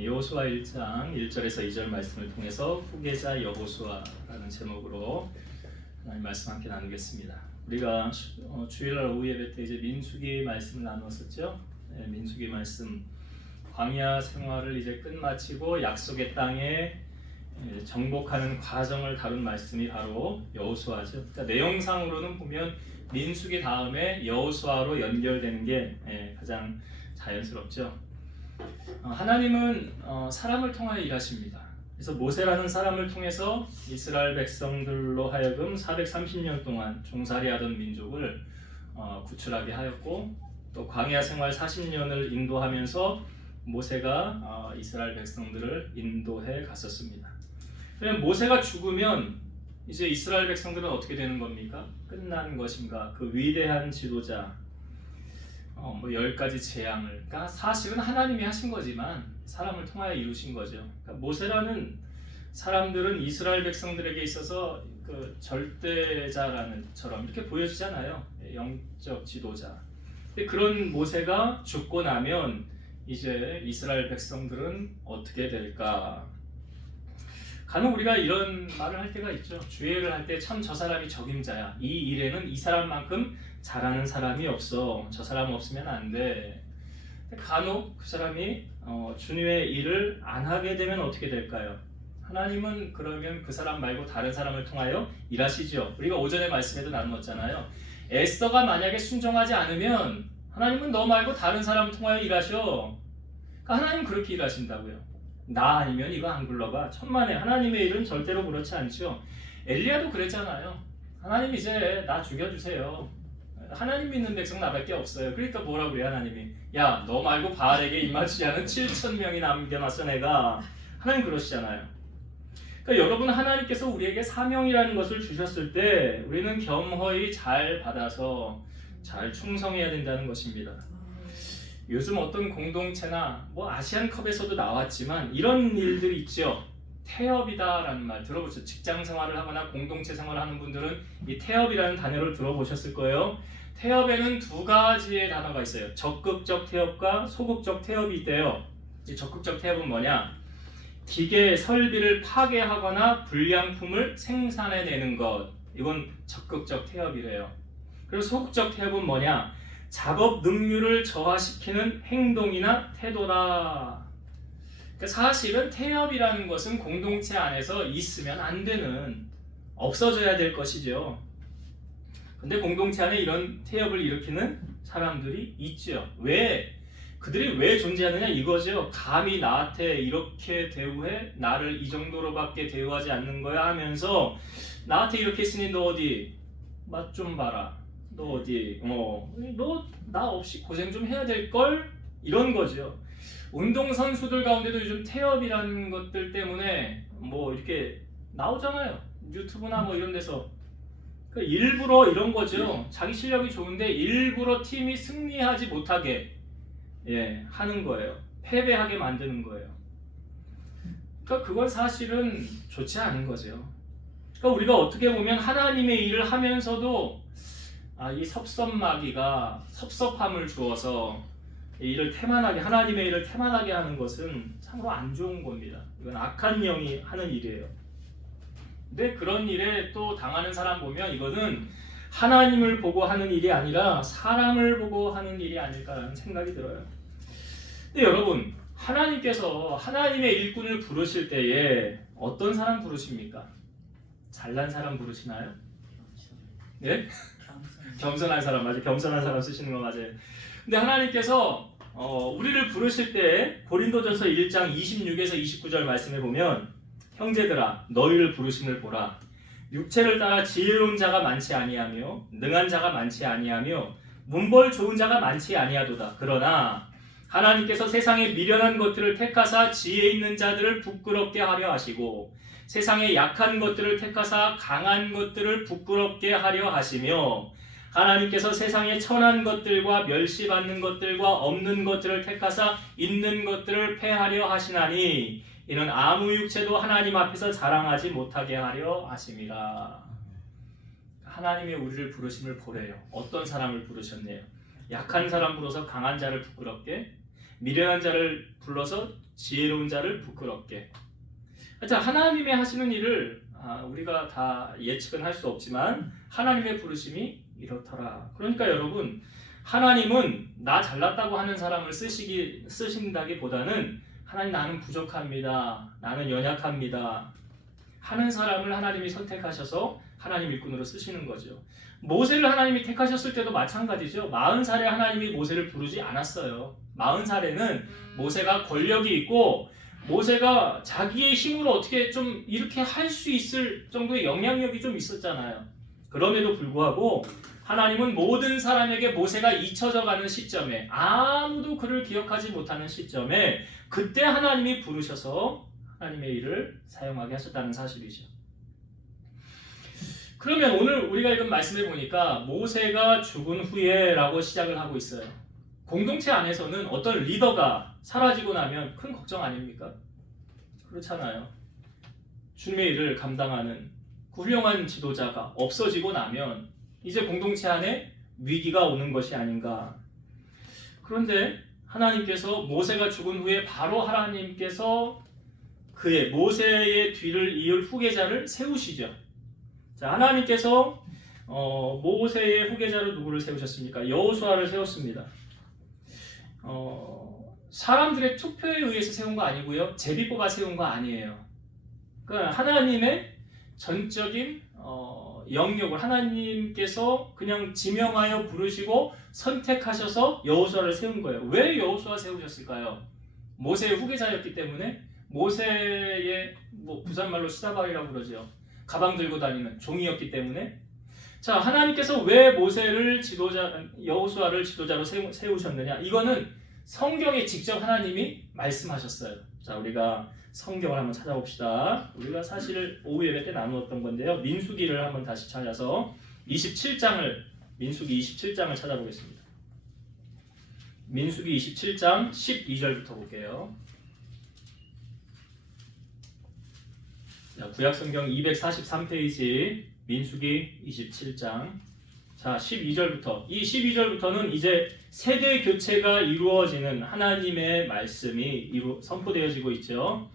여호수아 1장 1절에서 2절 말씀을 통해서 후계자 여호수아라는 제목으로 하나님 말씀 함께 나누겠습니다. 우리가 주일날 오후 예배 때 이제 민수기 말씀을 나누었었죠. 민수기 말씀 광야 생활을 이제 끝마치고 약속의 땅에 정복하는 과정을 다룬 말씀이 바로 여호수아죠. 그러니까 내용상으로는 보면 민수기 다음에 여호수아로 연결되는 게 가장 자연스럽죠. 하나님은 사람을 통하여 일하십니다. 그래서 모세라는 사람을 통해서 이스라엘 백성들로 하여금 430년 동안 종살이하던 민족을 구출하게 하였고, 또 광야 생활 40년을 인도하면서 모세가 이스라엘 백성들을 인도해 갔었습니다. 그럼 모세가 죽으면 이제 이스라엘 백성들은 어떻게 되는 겁니까? 끝난 것인가? 그 위대한 지도자 10가지 재앙을, 그러니까 사실은 하나님이 하신 거지만 사람을 통하여 이루신 거죠. 그러니까 모세라는 사람들은 이스라엘 백성들에게 있어서 그 절대자라는 처럼 이렇게 보여지잖아요. 영적 지도자. 근데 그런 모세가 죽고 나면 이제 이스라엘 백성들은 어떻게 될까? 간혹 우리가 이런 말을 할 때가 있죠. 주의를 할 때 참 저 사람이 적임자야. 이 일에는 이 사람만큼 잘하는 사람이 없어. 저 사람 없으면 안 돼. 간혹 그 사람이 주님의 일을 안 하게 되면 어떻게 될까요? 하나님은 그러면 그 사람 말고 다른 사람을 통하여 일하시죠. 우리가 오전에 말씀에도 나누었잖아요. 에스더가 만약에 순종하지 않으면 하나님은 너 말고 다른 사람을 통하여 일하셔. 그러니까 하나님은 그렇게 일하신다고요. 나 아니면 이거 안 굴러가. 천만에 하나님의 일은 절대로 그렇지 않죠. 엘리야도 그랬잖아요. 하나님 이제 나 죽여주세요. 하나님 믿는 백성 나밖에 없어요. 그러니까 뭐라 그래 하나님이? 야, 너 말고 바알에게 입맞추지 않은 7,000명이 남겨놨어 내가. 하나님 그러시잖아요. 그러니까 여러분, 하나님께서 우리에게 사명이라는 것을 주셨을 때 우리는 겸허히 잘 받아서 잘 충성해야 된다는 것입니다. 요즘 어떤 공동체나 아시안컵에서도 나왔지만 이런 일들이 있죠. 태업이다라는 말 들어보셨죠? 직장 생활을 하거나 공동체 생활을 하는 분들은 이 태업이라는 단어를 들어보셨을 거예요. 태업에는 두 가지의 단어가 있어요. 적극적 태업과 소극적 태업이 있대요. 이 적극적 태업은 뭐냐? 기계 설비를 파괴하거나 불량품을 생산해내는 것. 이건 적극적 태업이래요. 그리고 소극적 태업은 뭐냐? 작업 능률을 저하시키는 행동이나 태도다. 그러니까 사실은 태업이라는 것은 공동체 안에서 있으면 안 되는, 없어져야 될 것이죠. 근데 공동체 안에 이런 태업을 일으키는 사람들이 있죠. 왜? 그들이 왜 존재하느냐 이거죠. 감히 나한테 이렇게 대우해? 나를 이 정도로밖에 대우하지 않는 거야 하면서 나한테 이렇게 했으니 너 어디 맛 좀 봐라. 너 어디 너 나 없이 고생 좀 해야 될걸? 이런 거죠. 운동선수들 가운데도 요즘 태업이라는 것들 때문에 이렇게 나오잖아요. 유튜브나 이런 데서. 그러니까 일부러 이런 거죠. 자기 실력이 좋은데 일부러 팀이 승리하지 못하게 하는 거예요. 패배하게 만드는 거예요. 그러니까 그건 사실은 좋지 않은 거죠. 그러니까 우리가 어떻게 보면 하나님의 일을 하면서도 이 섭섭마귀가 섭섭함을 주어서 일을 태만하게, 하나님의 일을 태만하게 하는 것은 참으로 안 좋은 겁니다. 이건 악한 영이 하는 일이에요. 근데 그런 일에 또 당하는 사람 보면 이거는 하나님을 보고 하는 일이 아니라 사람을 보고 하는 일이 아닐까라는 생각이 들어요. 근데 여러분, 하나님께서 하나님의 일꾼을 부르실 때에 어떤 사람 부르십니까? 잘난 사람 부르시나요? 예? 겸손한 사람, 맞아요. 겸손한 사람 쓰시는 거 맞아요. 근데 하나님께서 우리를 부르실 때 고린도전서 1장 26에서 29절 말씀에 보면 형제들아 너희를 부르심을 보라. 육체를 따라 지혜로운 자가 많지 아니하며 능한 자가 많지 아니하며 문벌 좋은 자가 많지 아니하도다. 그러나 하나님께서 세상의 미련한 것들을 택하사 지혜 있는 자들을 부끄럽게 하려 하시고 세상의 약한 것들을 택하사 강한 것들을 부끄럽게 하려 하시며 하나님께서 세상의 천한 것들과 멸시받는 것들과 없는 것들을 택하사 있는 것들을 패하려 하시나니 이는 아무 육체도 하나님 앞에서 자랑하지 못하게 하려 하심이라. 하나님의 우리를 부르심을 보래요. 어떤 사람을 부르셨네요. 약한 사람 불러서 강한 자를 부끄럽게, 미련한 자를 불러서 지혜로운 자를 부끄럽게. 자, 하나님의 하시는 일을 우리가 다 예측은 할 수 없지만 하나님의 부르심이 이렇더라. 그러니까 여러분, 하나님은 나 잘났다고 하는 사람을 쓰신다기보다는 하나님 나는 부족합니다. 나는 연약합니다. 하는 사람을 하나님이 선택하셔서 하나님 일꾼으로 쓰시는 거죠. 모세를 하나님이 택하셨을 때도 마찬가지죠. 40살에 하나님이 모세를 부르지 않았어요. 40살에는 모세가 권력이 있고 모세가 자기의 힘으로 어떻게 좀 이렇게 할 수 있을 정도의 영향력이 좀 있었잖아요. 그럼에도 불구하고 하나님은 모든 사람에게 모세가 잊혀져 가는 시점에, 아무도 그를 기억하지 못하는 시점에 그때 하나님이 부르셔서 하나님의 일을 사용하게 하셨다는 사실이죠. 그러면 오늘 우리가 읽은 말씀을 보니까 모세가 죽은 후에 라고 시작을 하고 있어요. 공동체 안에서는 어떤 리더가 사라지고 나면 큰 걱정 아닙니까? 그렇잖아요. 주님의 일을 감당하는 훌륭한 지도자가 없어지고 나면 이제 공동체 안에 위기가 오는 것이 아닌가. 그런데 하나님께서 모세가 죽은 후에 바로 하나님께서 모세의 뒤를 이을 후계자를 세우시죠. 자, 하나님께서 모세의 후계자로 누구를 세우셨습니까? 여호수아를 세웠습니다. 사람들의 투표에 의해서 세운 거 아니고요, 제비 뽑아 세운 거 아니에요. 그러니까 하나님의 전적인 영역을 하나님께서 그냥 지명하여 부르시고 선택하셔서 여호수아를 세운 거예요. 왜 여호수아 세우셨을까요? 모세의 후계자였기 때문에. 모세의 부산말로 시다발이라고 그러죠. 가방 들고 다니는 종이었기 때문에. 자, 하나님께서 왜 여호수아를 지도자로 세우셨느냐? 이거는 성경에 직접 하나님이 말씀하셨어요. 자, 우리가 성경을 한번 찾아봅시다. 우리가 사실 오후 예배 때 나누었던 건데요. 민수기를 한번 다시 찾아서 민수기 27장을 찾아보겠습니다. 민수기 27장 12절부터 볼게요. 자, 구약성경 243페이지 민수기 27장. 자, 12절부터. 이 12절부터는 이제 세대 교체가 이루어지는 하나님의 말씀이 선포되어지고 있죠.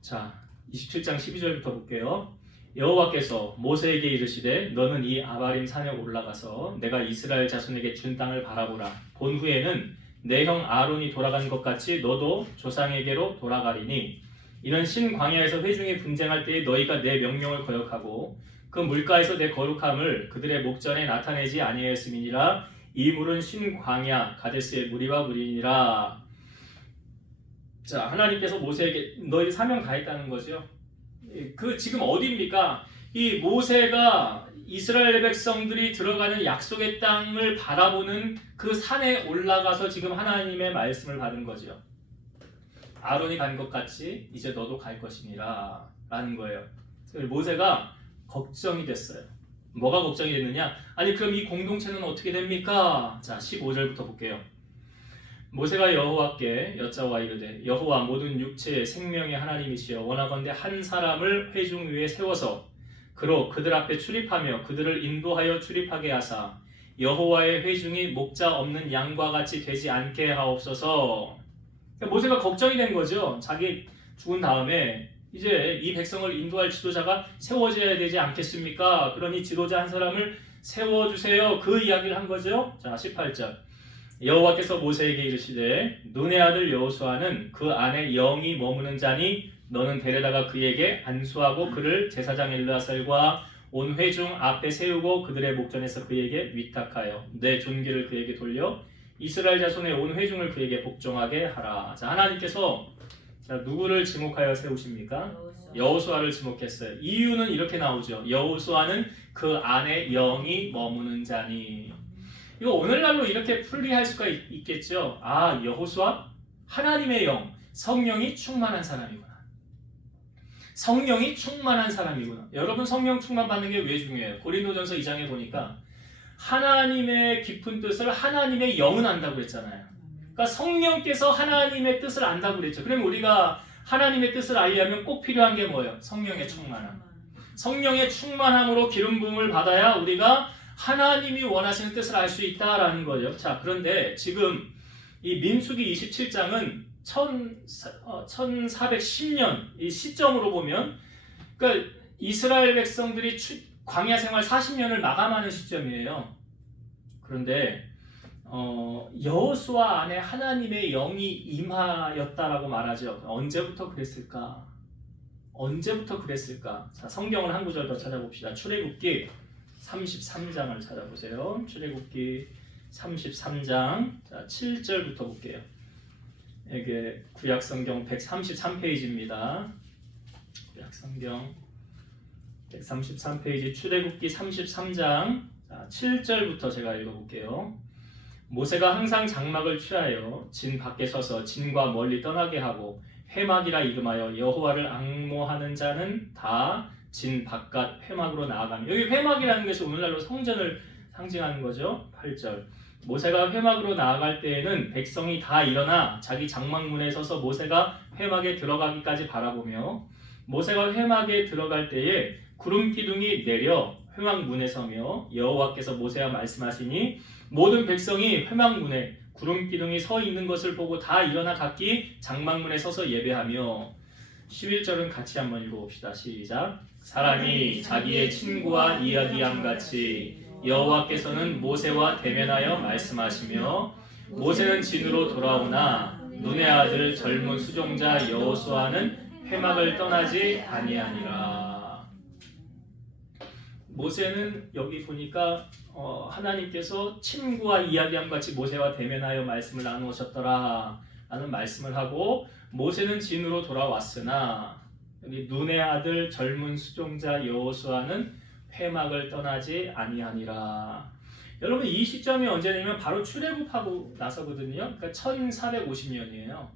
자, 27장 12절부터 볼게요. 여호와께서 모세에게 이르시되 너는 이 아바림 산에 올라가서 내가 이스라엘 자손에게 준 땅을 바라보라. 본 후에는 내 형 아론이 돌아간 것 같이 너도 조상에게로 돌아가리니 이는 신광야에서 회중이 분쟁할 때에 너희가 내 명령을 거역하고 그 물가에서 내 거룩함을 그들의 목전에 나타내지 아니하였음이니라. 이 물은 신광야 가데스의 무리와 물이니라. 자, 하나님께서 모세에게 너희 사명 다 했다는 거죠. 지금 어디입니까? 이 모세가 이스라엘 백성들이 들어가는 약속의 땅을 바라보는 그 산에 올라가서 지금 하나님의 말씀을 받은 거죠. 아론이 간 것 같이 이제 너도 갈 것이니라 라는 거예요. 모세가 걱정이 됐어요. 뭐가 걱정이 됐느냐? 아니 그럼 이 공동체는 어떻게 됩니까? 자, 15절부터 볼게요. 모세가 여호와께 여짜와 이르되 여호와 모든 육체의 생명의 하나님이시여 원하건대 한 사람을 회중 위에 세워서 그로 그들 앞에 출입하며 그들을 인도하여 출입하게 하사 여호와의 회중이 목자 없는 양과 같이 되지 않게 하옵소서. 모세가 걱정이 된 거죠. 자기 죽은 다음에 이제 이 백성을 인도할 지도자가 세워져야 되지 않겠습니까? 그러니 지도자 한 사람을 세워주세요. 그 이야기를 한 거죠. 자, 18절. 여호와께서 모세에게 이르시되 눈의 아들 여호수아는 그 안에 영이 머무는 자니 너는 데려다가 그에게 안수하고 그를 제사장 엘르아살과 온 회중 앞에 세우고 그들의 목전에서 그에게 위탁하여 내 존귀를 그에게 돌려 이스라엘 자손의 온 회중을 그에게 복종하게 하라. 자, 하나님께서 누구를 지목하여 세우십니까? 여호수아를 지목했어요. 이유는 이렇게 나오죠. 여호수아는 그 안에 영이 머무는 자니. 이거 오늘날로 이렇게 풀이할 수가 있겠죠. 아, 여호수아? 하나님의 영, 성령이 충만한 사람이구나. 성령이 충만한 사람이구나. 여러분, 성령 충만 받는 게 왜 중요해요? 고린도전서 2장에 보니까 하나님의 깊은 뜻을 하나님의 영은 안다고 그랬잖아요. 그러니까 성령께서 하나님의 뜻을 안다고 그랬죠. 그러면 우리가 하나님의 뜻을 알려면 꼭 필요한 게 뭐예요? 성령의 충만함. 성령의 충만함으로 기름 부음을 받아야 우리가 하나님이 원하시는 뜻을 알 수 있다라는 거죠. 자, 그런데 지금 이 민수기 27장은 1410년 이 시점으로 보면, 그러니까 이스라엘 백성들이 광야 생활 40년을 마감하는 시점이에요. 그런데 여호수아 안에 하나님의 영이 임하였다라고 말하죠. 언제부터 그랬을까? 언제부터 그랬을까? 자, 성경을 한 구절 더 찾아봅시다. 출애굽기 33장을 찾아보세요. 출애굽기 33장, 자, 7절부터 볼게요. 이게 구약성경 133페이지입니다. 구약성경 133페이지 출애굽기 33장, 자, 7절부터 제가 읽어볼게요. 모세가 항상 장막을 취하여 진 밖에 서서 진과 멀리 떠나게 하고 회막이라 이름하여 여호와를 앙모하는 자는 다 진 바깥 회막으로 나아가며, 여기 회막이라는 것이 오늘날로 성전을 상징하는 거죠. 8절 모세가 회막으로 나아갈 때에는 백성이 다 일어나 자기 장막문에 서서 모세가 회막에 들어가기까지 바라보며, 모세가 회막에 들어갈 때에 구름 기둥이 내려 회막 문에 서며 여호와께서 모세와 말씀하시니 모든 백성이 회막 문에 구름 기둥이 서 있는 것을 보고 다 일어나 각기 장막문에 서서 예배하며. 11절은 같이 한번 읽어봅시다. 시작. 사람이 자기의 친구와 이야기함 같이 여호와께서는 모세와 대면하여 말씀하시며, 모세는 진으로 돌아오나 눈의 아들 젊은 수종자 여호수아는 회막을 떠나지 아니하니라. 모세는 여기 보니까 하나님께서 친구와 이야기함 같이 모세와 대면하여 말씀을 나누셨더라 라는 말씀을 하고, 모세는 진으로 돌아왔으나 여기 눈의 아들 젊은 수종자 여호수아는 회막을 떠나지 아니하니라. 여러분, 이 시점이 언제냐면 바로 출애굽하고 나서거든요. 그러니까 1450년이에요.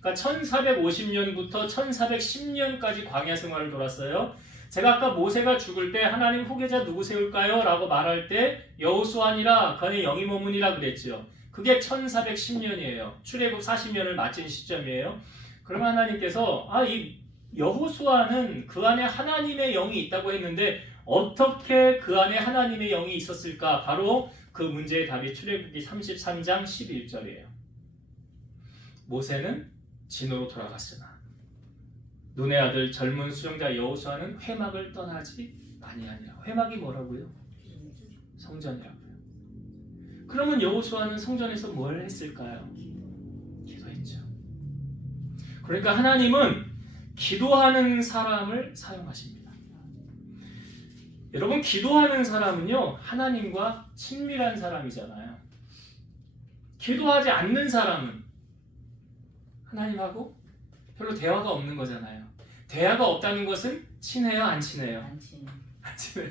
그러니까 1450년부터 1410년까지 광야 생활을 돌았어요. 제가 아까 모세가 죽을 때 하나님 후계자 누구 세울까요? 라고 말할 때 여호수아니라 그 안에 영이 머무니라 그랬죠. 그게 1410년이에요. 출애굽 40년을 마친 시점이에요. 그러면 하나님께서 이 여호수아는 그 안에 하나님의 영이 있다고 했는데 어떻게 그 안에 하나님의 영이 있었을까? 바로 그 문제의 답이 출애굽기 33장 11절이에요. 모세는 진으로 돌아갔으나 눈의 아들 젊은 수종자 여호수아는 회막을 떠나지 아니하니라. 회막이 뭐라고요? 성전이라고요. 그러면 여호수아는 성전에서 뭘 했을까요? 기도했죠. 그러니까 하나님은 기도하는 사람을 사용하십니다. 여러분, 기도하는 사람은요 하나님과 친밀한 사람이잖아요. 기도하지 않는 사람은 하나님하고 별로 대화가 없는 거잖아요. 대화가 없다는 것은 친해요, 안 친해요? 안 친해요.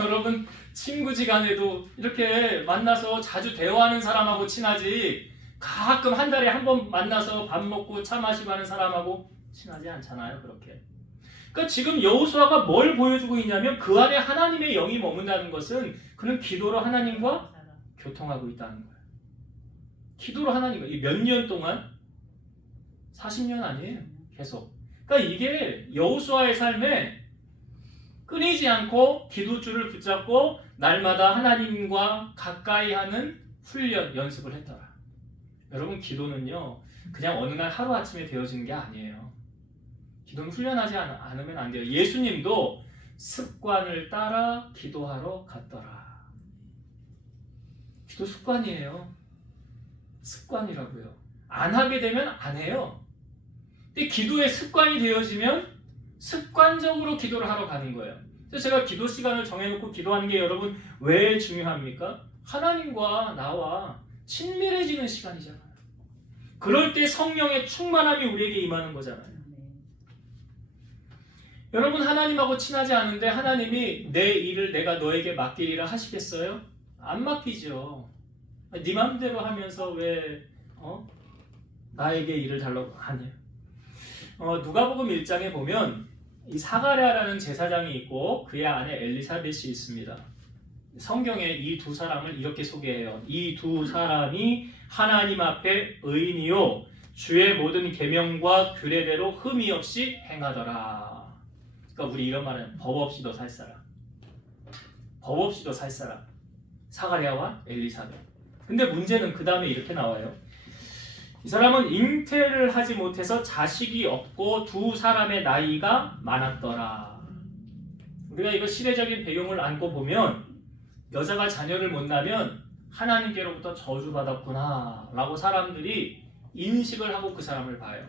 여러분, 친구지간에도 이렇게 만나서 자주 대화하는 사람하고 친하지, 가끔 한 달에 한 번 만나서 밥 먹고 차 마시고 하는 사람하고 친하지 않잖아요. 그렇게. 그러니까 지금 여호수아가 뭘 보여주고 있냐면 그 안에 하나님의 영이 머문다는 것은 그는 기도로 하나님과 교통하고 있다는 거예요. 기도로 하나님과 몇 년 동안? 40년 아니에요. 계속. 그러니까 이게 여호수아의 삶에 끊이지 않고 기도줄을 붙잡고 날마다 하나님과 가까이 하는 훈련, 연습을 했더라. 여러분, 기도는요 그냥 어느 날 하루아침에 되어지는 게 아니에요. 기도는 훈련하지 않으면 안 돼요. 예수님도 습관을 따라 기도하러 갔더라. 기도 습관이에요. 습관이라고요. 안 하게 되면 안 해요. 근데 기도의 습관이 되어지면 습관적으로 기도를 하러 가는 거예요. 그래서 제가 기도 시간을 정해놓고 기도하는 게 여러분 왜 중요합니까? 하나님과 나와 친밀해지는 시간이잖아요. 그럴 때 성령의 충만함이 우리에게 임하는 거잖아요. 여러분, 하나님하고 친하지 않은데 하나님이 내 일을 내가 너에게 맡기리라 하시겠어요? 안 맡기죠. 네 마음대로 하면서 왜 나에게 일을 달라고 하냐. 누가복음 1장에 보면 이 사가랴라는 제사장이 있고 그의 아내 엘리사벳이 있습니다. 성경에 이 두 사람을 이렇게 소개해요. 이 두 사람이 하나님 앞에 의인이요 주의 모든 계명과 규례대로 흠이 없이 행하더라. 그러니까 우리 이런 말은 법 없이도 살 사람. 법 없이도 살 사람. 사가랴와 엘리사벳. 근데 문제는 그 다음에 이렇게 나와요. 이 사람은 잉태를 하지 못해서 자식이 없고 두 사람의 나이가 많았더라. 우리가 이거 시대적인 배경을 안고 보면 여자가 자녀를 못 낳으면 하나님께로부터 저주받았구나 라고 사람들이 인식을 하고 그 사람을 봐요.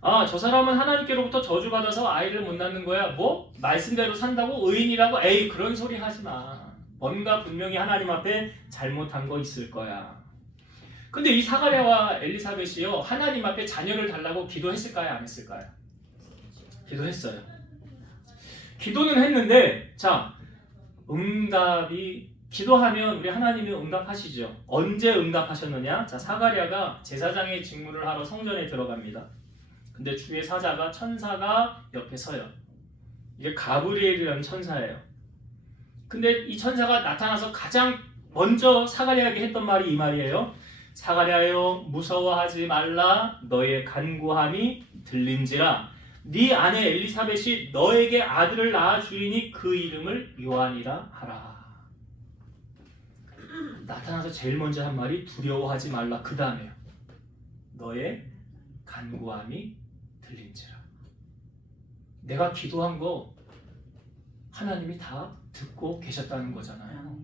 아, 저 사람은 하나님께로부터 저주받아서 아이를 못 낳는 거야. 뭐? 말씀대로 산다고? 의인이라고? 에이, 그런 소리 하지 마. 뭔가 분명히 하나님 앞에 잘못한 거 있을 거야. 근데 이 사가랴와 엘리사벳이요, 하나님 앞에 자녀를 달라고 기도했을까요? 안 했을까요? 기도했어요. 기도는 했는데, 자, 응답이, 기도하면 우리 하나님이 응답하시죠. 언제 응답하셨느냐? 자, 사가랴가 제사장의 직무를 하러 성전에 들어갑니다. 근데 주의 사자가, 천사가 옆에 서요. 이게 가브리엘이라는 천사예요. 근데 이 천사가 나타나서 가장 먼저 사가랴에게 했던 말이 이 말이에요. 사가랴여, 무서워하지 말라. 너의 간구함이 들린지라. 네 아내 엘리사벳이 너에게 아들을 낳아 주리니 그 이름을 요한이라 하라. 나타나서 제일 먼저 한 말이 두려워하지 말라. 그 다음에요, 너의 간구함이 들린지라. 내가 기도한 거 하나님이 다 듣고 계셨다는 거잖아요.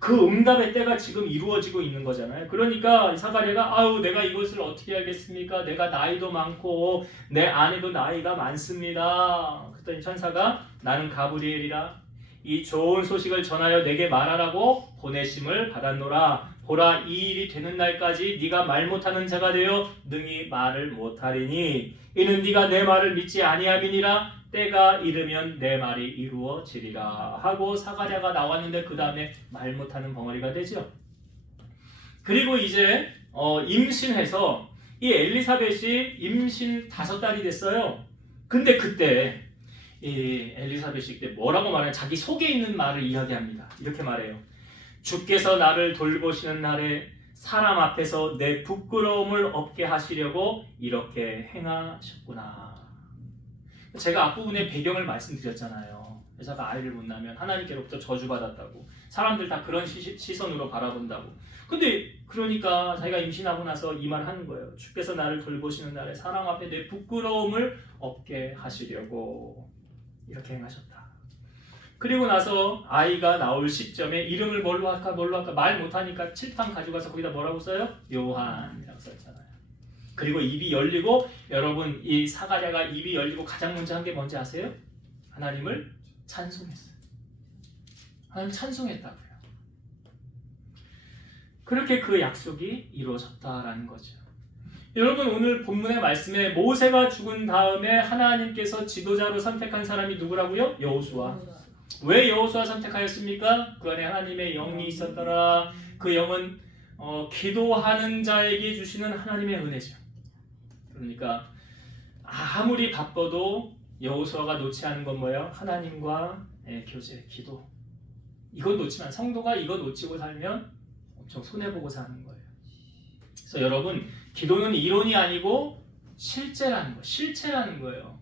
그 응답의 때가 지금 이루어지고 있는 거잖아요. 그러니까 사가랴가 아유, 내가 이것을 어떻게 알겠습니까? 내가 나이도 많고 내 아내도 나이가 많습니다. 그랬더니 천사가 나는 가브리엘이라. 이 좋은 소식을 전하여 내게 말하라고 보내심을 받았노라. 보라, 이 일이 되는 날까지 네가 말 못하는 자가 되어 능히 말을 못하리니 이는 네가 내 말을 믿지 아니함이니라. 때가 이르면 내 말이 이루어지리라 하고 사가랴가 나왔는데 그 다음에 말 못하는 벙어리가 되죠. 그리고 이제 임신해서 이 엘리사벳이 임신 5달이 됐어요. 근데 그때 이 엘리사벳이 그때 뭐라고 말해요? 자기 속에 있는 말을 이야기합니다. 이렇게 말해요. 주께서 나를 돌보시는 날에 사람 앞에서 내 부끄러움을 없게 하시려고 이렇게 행하셨구나. 제가 앞부분에 배경을 말씀드렸잖아요. 여자가 아이를 못 낳으면 하나님께로부터 저주받았다고. 사람들 다 그런 시선으로 바라본다고. 근데 그러니까 자기가 임신하고 나서 이 말 하는 거예요. 주께서 나를 돌보시는 날에 사람 앞에 내 부끄러움을 없게 하시려고 이렇게 행하셨다. 그리고 나서 아이가 나올 시점에 이름을 뭘로 할까 말 못하니까 칠판 가져가서 거기다 뭐라고 써요? 요한이라고 썼잖아요. 그리고 입이 열리고, 여러분 이 사가랴가 입이 열리고 가장 먼저 한 게 뭔지 아세요? 하나님을 찬송했어요. 하나님을 찬송했다고요. 그렇게 그 약속이 이루어졌다라는 거죠. 여러분 오늘 본문의 말씀에 모세가 죽은 다음에 하나님께서 지도자로 선택한 사람이 누구라고요? 여호수아. 왜 여호수아 선택하였습니까? 그 안에 하나님의 영이 있었더라. 그 영은 기도하는 자에게 주시는 하나님의 은혜죠. 그러니까 아무리 바빠도 여호수아가 놓지 않은 건 뭐예요? 하나님과의 교제, 기도. 이거 놓치면, 성도가 이거 놓치고 살면 엄청 손해보고 사는 거예요. 그래서 여러분, 기도는 이론이 아니고 실제라는 거예요. 실체라는 거예요.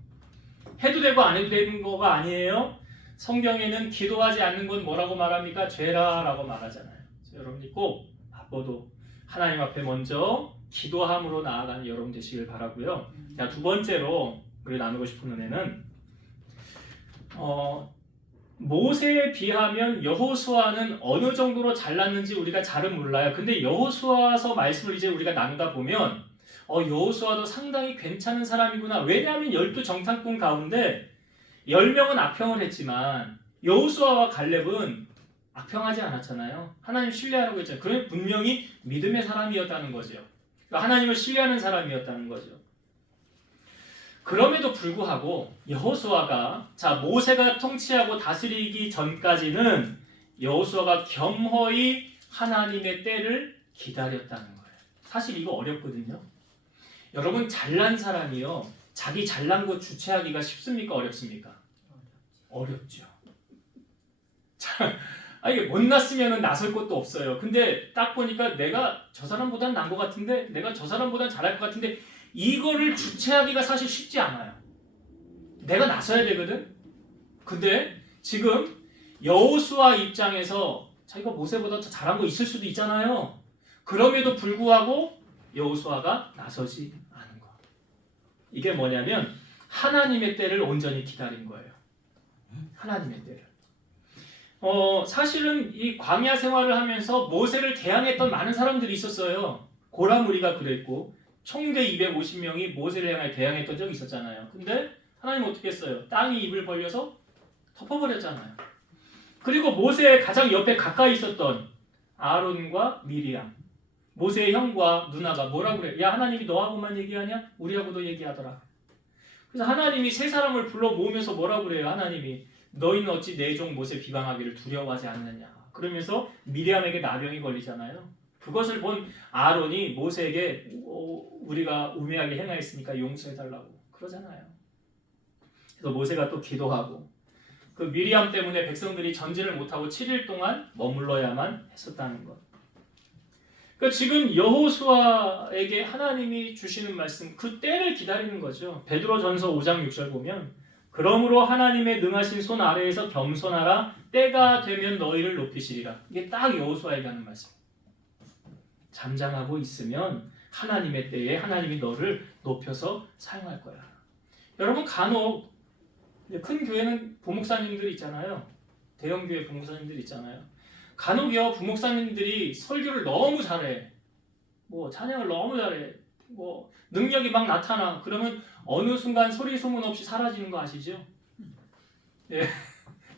해도 되고 안 해도 되는 거가 아니에요. 성경에는 기도하지 않는 건 뭐라고 말합니까? 죄라라고 말하잖아요. 여러분이 꼭 바빠도 하나님 앞에 먼저 기도함으로 나아가는 여러분 되시길 바라고요. 자, 두 번째로 우리 나누고 싶은 은혜는 모세에 비하면 여호수아는 어느 정도로 잘났는지 우리가 잘은 몰라요. 근데 여호수아서 말씀을 이제 우리가 나누다 보면 여호수아도 상당히 괜찮은 사람이구나. 왜냐하면 12정탐꾼 가운데 10명은 악평을 했지만 여호수아와 갈렙은 악평하지 않았잖아요. 하나님 신뢰하라고 했잖아요. 그러면 분명히 믿음의 사람이었다는 거죠. 하나님을 신뢰하는 사람이었다는 거죠. 그럼에도 불구하고 여호수아가, 자, 모세가 통치하고 다스리기 전까지는 여호수아가 겸허히 하나님의 때를 기다렸다는 거예요. 사실 이거 어렵거든요. 여러분, 잘난 사람이요, 자기 잘난 것 주체하기가 쉽습니까? 어렵습니까? 어렵죠. 자, 이게 못났으면 나설 것도 없어요. 근데 딱 보니까 내가 저 사람보단 나은 것 같은데, 내가 저 사람보단 잘할 것 같은데, 이거를 주체하기가 사실 쉽지 않아요. 내가 나서야 되거든. 근데 지금 여호수아 입장에서 자기가 모세보다 더 잘한 거 있을 수도 있잖아요. 그럼에도 불구하고 여호수아가 나서지 않은 거. 이게 뭐냐면 하나님의 때를 온전히 기다린 거예요. 하나님의 때를. 사실은 이 광야 생활을 하면서 모세를 대항했던 많은 사람들이 있었어요. 고라무리가 그랬고 총대 250명이 모세를 향해 대항했던 적이 있었잖아요. 근데 하나님 어떻게 했어요? 땅이 입을 벌려서 덮어버렸잖아요. 그리고 모세의 가장 옆에 가까이 있었던 아론과 미리암, 모세의 형과 누나가 뭐라고 그래? 야, 하나님이 너하고만 얘기하냐? 우리하고도 얘기하더라. 그래서 하나님이 세 사람을 불러 모으면서 뭐라고 그래요? 하나님이 너희는 어찌 내 종 모세 비방하기를 두려워하지 않느냐? 그러면서 미리암에게 나병이 걸리잖아요. 그것을 본 아론이 모세에게 우리가 우매하게 행하였으니까 용서해달라고 그러잖아요. 그래서 모세가 또 기도하고 그 미리암 때문에 백성들이 전진을 못하고 7일 동안 머물러야만 했었다는 것. 그러니까 지금 여호수아에게 하나님이 주시는 말씀, 그 때를 기다리는 거죠. 베드로전서 5장 6절 보면 그러므로 하나님의 능하신 손 아래에서 겸손하라 때가 되면 너희를 높이시리라. 이게 딱 여호수아에게 하는 말씀. 잠잠하고 있으면 하나님의 때에 하나님이 너를 높여서 사용할 거야. 여러분 간혹 큰 교회는 부목사님들 있잖아요. 대형 교회 부목사님들 있잖아요. 간혹요 부목사님들이 설교를 너무 잘해. 뭐 찬양을 너무 잘해. 뭐 능력이 막 나타나. 그러면 어느 순간 소리 소문 없이 사라지는 거 아시죠? 예.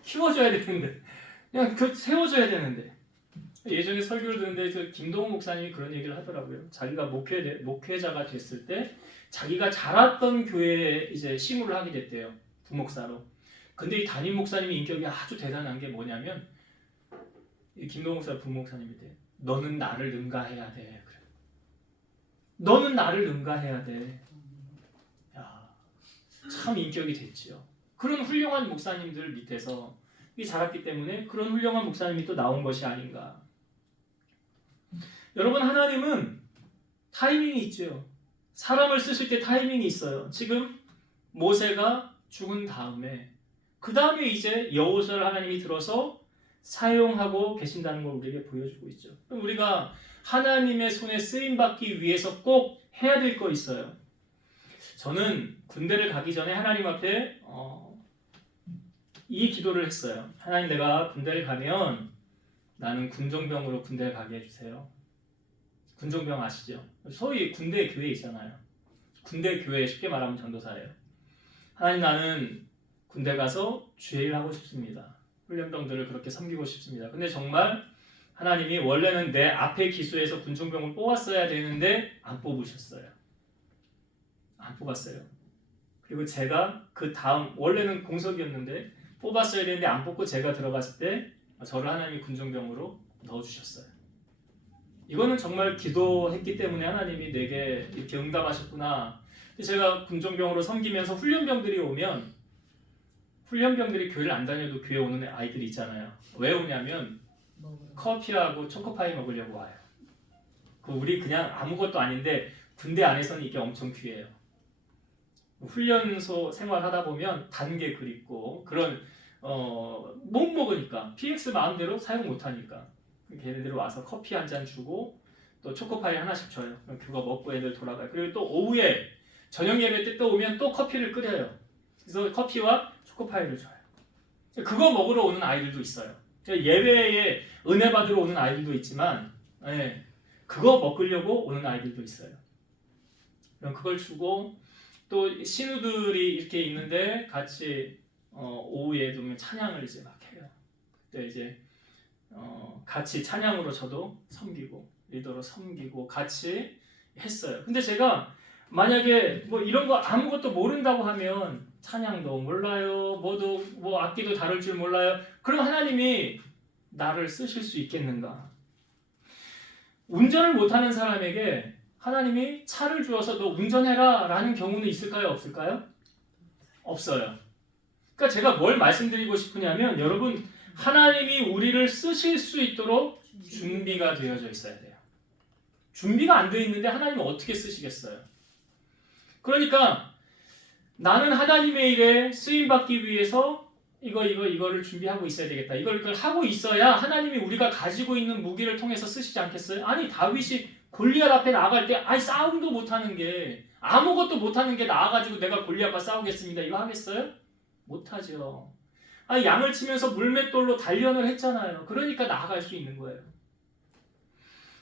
키워줘야 되는데. 그냥 세워줘야 되는데. 예전에 설교를 듣는데 그 김동훈 목사님이 그런 얘기를 하더라고요. 자기가 목회자가 됐을 때 자기가 자랐던 교회에 이제 시무를 하게 됐대요. 부목사로. 근데 이 담임 목사님의 인격이 아주 대단한 게 뭐냐면 이 김동훈 목사 부목사님인데 너는 나를 능가해야 돼. 그래. 너는 나를 능가해야 돼. 야, 참 인격이 됐지요. 그런 훌륭한 목사님들 밑에서 자랐기 때문에 그런 훌륭한 목사님이 또 나온 것이 아닌가. 여러분 하나님은 타이밍이 있죠. 사람을 쓰실 때 타이밍이 있어요. 지금 모세가 죽은 다음에 그 다음에 이제 여호수아를 하나님이 들어서 사용하고 계신다는 걸 우리에게 보여주고 있죠. 그럼 우리가 하나님의 손에 쓰임받기 위해서 꼭 해야 될 거 있어요. 저는 군대를 가기 전에 하나님 앞에 이 기도를 했어요. 하나님 내가 군대를 가면 나는 군종병으로 군대를 가게 해주세요. 군종병 아시죠? 소위 군대 교회 있잖아요. 군대 교회 쉽게 말하면 전도사예요. 하나님 나는 군대 가서 주의 일 하고 싶습니다. 훈련병들을 그렇게 섬기고 싶습니다. 근데 정말 하나님이 원래는 내 앞에 기수에서 군종병을 뽑았어야 되는데 안 뽑으셨어요. 안 뽑았어요. 그리고 제가 그 다음 원래는 공석이었는데 뽑았어야 되는데 안 뽑고 제가 들어갔을 때 저를 하나님이 군종병으로 넣어주셨어요. 이거는 정말 기도했기 때문에 하나님이 내게 이렇게 응답하셨구나. 제가 군종병으로 섬기면서 훈련병들이 오면 훈련병들이 교회를 안 다녀도 교회 오는 아이들이 있잖아요. 왜 오냐면 커피하고 초코파이 먹으려고 와요. 우리 그냥 아무것도 아닌데 군대 안에서는 이게 엄청 귀해요. 훈련소 생활하다 보면 단 게 그립고 그런 못 먹으니까 PX 마음대로 사용 못하니까 걔네들 와서 커피 한 잔 주고 또 초코파이 하나씩 줘요. 그럼 그거 먹고 애들 돌아가요. 그리고 또 오후에 저녁 예배 때 또 오면 또 커피를 끓여요. 그래서 커피와 초코파이를 줘요. 그거 먹으러 오는 아이들도 있어요. 예배에 은혜 받으러 오는 아이들도 있지만 그거 먹으려고 오는 아이들도 있어요. 그럼 그걸 주고 또 신우들이 이렇게 있는데 같이 오후에 보면 찬양을 이제 막 해요. 그때 이제 같이 찬양으로 저도 섬기고 리더로 섬기고 같이 했어요. 근데 제가 만약에 뭐 이런 거 아무것도 모른다고 하면 찬양도 몰라요, 뭐 악기도 다룰 줄 몰라요. 그럼 하나님이 나를 쓰실 수 있겠는가? 운전을 못하는 사람에게 하나님이 차를 주어서 너 운전해라 라는 경우는 있을까요? 없을까요? 없어요. 그러니까 제가 뭘 말씀드리고 싶으냐면 여러분 하나님이 우리를 쓰실 수 있도록 준비가 되어져 있어야 돼요. 준비가 안 되어 있는데 하나님은 어떻게 쓰시겠어요? 그러니까 나는 하나님의 일에 쓰임받기 위해서 이거를 준비하고 있어야 되겠다. 이걸 하고 있어야 하나님이 우리가 가지고 있는 무기를 통해서 쓰시지 않겠어요? 아니 다윗이 골리앗 앞에 나아갈 때 싸움도 못하는 게 아무것도 못하는 게 나와가지고 내가 골리앗과 싸우겠습니다. 이거 하겠어요? 못하죠. 양을 치면서 물맷돌로 단련을 했잖아요. 그러니까 나아갈 수 있는 거예요.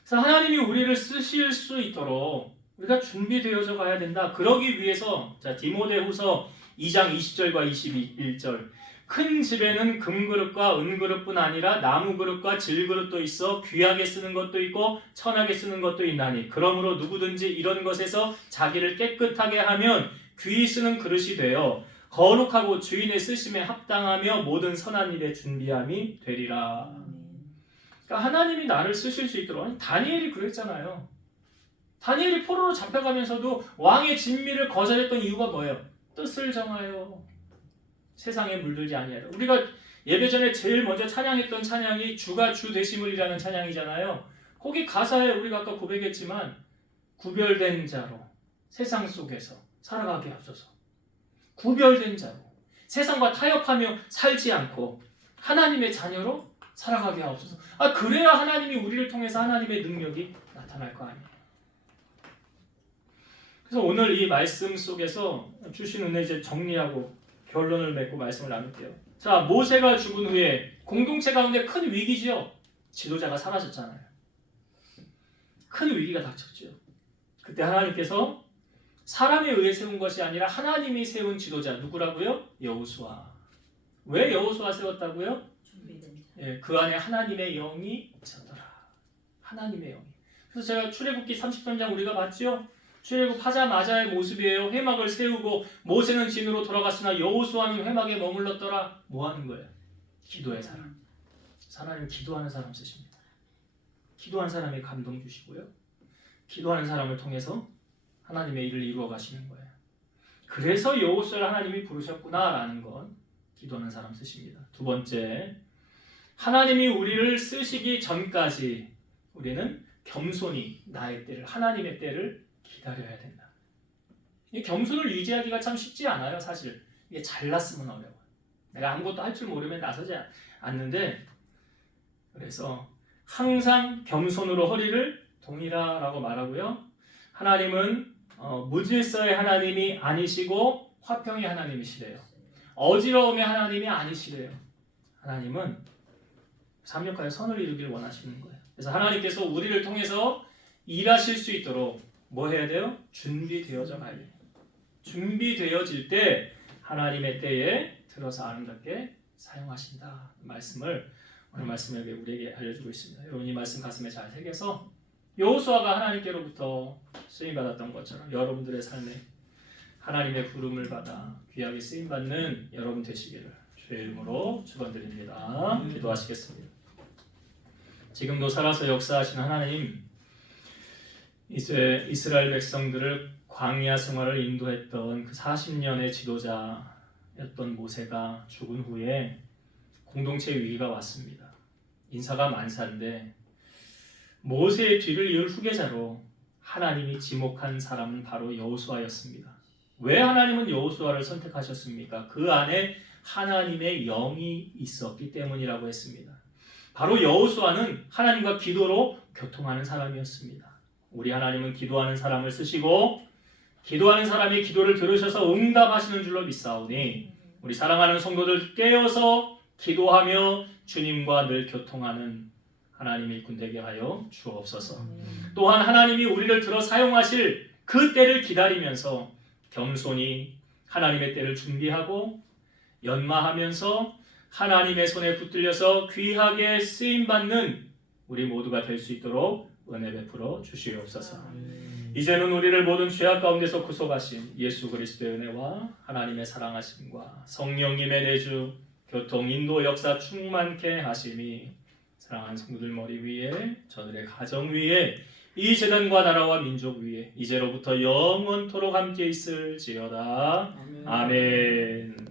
그래서 하나님이 우리를 쓰실 수 있도록 우리가 준비되어져 가야 된다. 그러기 위해서 디모데후서 2장 20절과 21절 큰 집에는 금그릇과 은그릇뿐 아니라 나무그릇과 질그릇도 있어 귀하게 쓰는 것도 있고 천하게 쓰는 것도 있나니 그러므로 누구든지 이런 것에서 자기를 깨끗하게 하면 귀히 쓰는 그릇이 되어 거룩하고 주인의 쓰심에 합당하며 모든 선한 일에 준비함이 되리라. 그러니까 하나님이 나를 쓰실 수 있도록 다니엘이 그랬잖아요. 다니엘이 포로로 잡혀가면서도 왕의 진미를 거절했던 이유가 뭐예요? 뜻을 정하여 세상에 물들지 아니하라. 우리가 예배 전에 제일 먼저 찬양했던 찬양이 주가 주 되심을이라는 찬양이잖아요. 거기 가사에 우리가 아까 고백했지만 구별된 자로 세상 속에서 살아가게 하소서. 구별된 자로 세상과 타협하며 살지 않고 하나님의 자녀로 살아가게 하옵소서. 그래야 하나님이 우리를 통해서 하나님의 능력이 나타날 거 아니에요. 그래서 오늘 이 말씀 속에서 주신 은혜 이제 정리하고 결론을 맺고 말씀을 나눌게요. 자, 모세가 죽은 후에 공동체 가운데 큰 위기죠. 지도자가 사라졌잖아요. 큰 위기가 닥쳤죠. 그때 하나님께서 사람에 의해 세운 것이 아니라 하나님이 세운 지도자 누구라고요? 여호수아. 왜 여호수아 세웠다고요? 그 안에 하나님의 영이 있었더라. 하나님의 영이. 그래서 제가 출애굽기 30장 우리가 봤죠? 출애굽하자마자의 모습이에요. 회막을 세우고 모세는 진으로 돌아갔으나 여호수아는 회막에 머물렀더라. 뭐 하는 거예요? 기도의 사람. 하나님 기도하는 사람 쓰십니다. 기도하는 사람에 감동 주시고요. 기도하는 사람을 통해서 하나님의 일을 이루어 가시는 거예요. 그래서 여호수아를 하나님이 부르셨구나라는 건 기도하는 사람 쓰십니다. 두 번째, 하나님이 우리를 쓰시기 전까지 우리는 겸손히 나의 때를, 하나님의 때를 기다려야 된다. 이 겸손을 유지하기가 참 쉽지 않아요. 사실 이게 잘났으면 어려워. 내가 아무것도 할 줄 모르면 나서지 않는데, 그래서 항상 겸손으로 허리를 동이라라고 말하고요. 하나님은 무질서의 하나님이 아니시고 화평의 하나님이시래요. 어지러움의 하나님이 아니시래요. 하나님은 삼육하여 선을 이루기를 원하시는 거예요. 그래서 하나님께서 우리를 통해서 일하실 수 있도록 뭐 해야 돼요? 준비되어져 가야 돼요. 준비되어질 때 하나님의 때에 들어서 아름답게 사용하신다. 말씀을 오늘 말씀에 우리에게 알려주고 있습니다. 여러분 이 말씀 가슴에 잘 새겨서 여호수아가 하나님께로부터 쓰임받았던 것처럼 여러분들의 삶에 하나님의 부름을 받아 귀하게 쓰임받는 여러분 되시기를 주의 이름으로 축원드립니다. 기도하시겠습니다. 지금도 살아서 역사하신 하나님, 이제 이스라엘 백성들을 광야 생활을 인도했던 그 40년의 지도자였던 모세가 죽은 후에 공동체 위기가 왔습니다. 인사가 만사인데 모세의 뒤를 이을 후계자로 하나님이 지목한 사람은 바로 여호수아였습니다. 왜 하나님은 여호수아를 선택하셨습니까? 그 안에 하나님의 영이 있었기 때문이라고 했습니다. 바로 여호수아는 하나님과 기도로 교통하는 사람이었습니다. 우리 하나님은 기도하는 사람을 쓰시고 기도하는 사람이 기도를 들으셔서 응답하시는 줄로 믿사오니 우리 사랑하는 성도들 깨어서 기도하며 주님과 늘 교통하는 하나님의 일꾼 되게 하여 주옵소서. 또한 하나님이 우리를 들어 사용하실 그 때를 기다리면서 겸손히 하나님의 때를 준비하고 연마하면서 하나님의 손에 붙들려서 귀하게 쓰임받는 우리 모두가 될 수 있도록 은혜 베풀어 주시옵소서. 이제는 우리를 모든 죄악 가운데서 구속하신 예수 그리스도의 은혜와 하나님의 사랑하심과 성령님의 내주 교통 인도 역사 충만케 하심이 사랑하는 성도들 머리 위에 저들의 가정 위에 이 재단과 나라와 민족 위에 이제로부터 영원토록 함께 있을지어다. 아멘.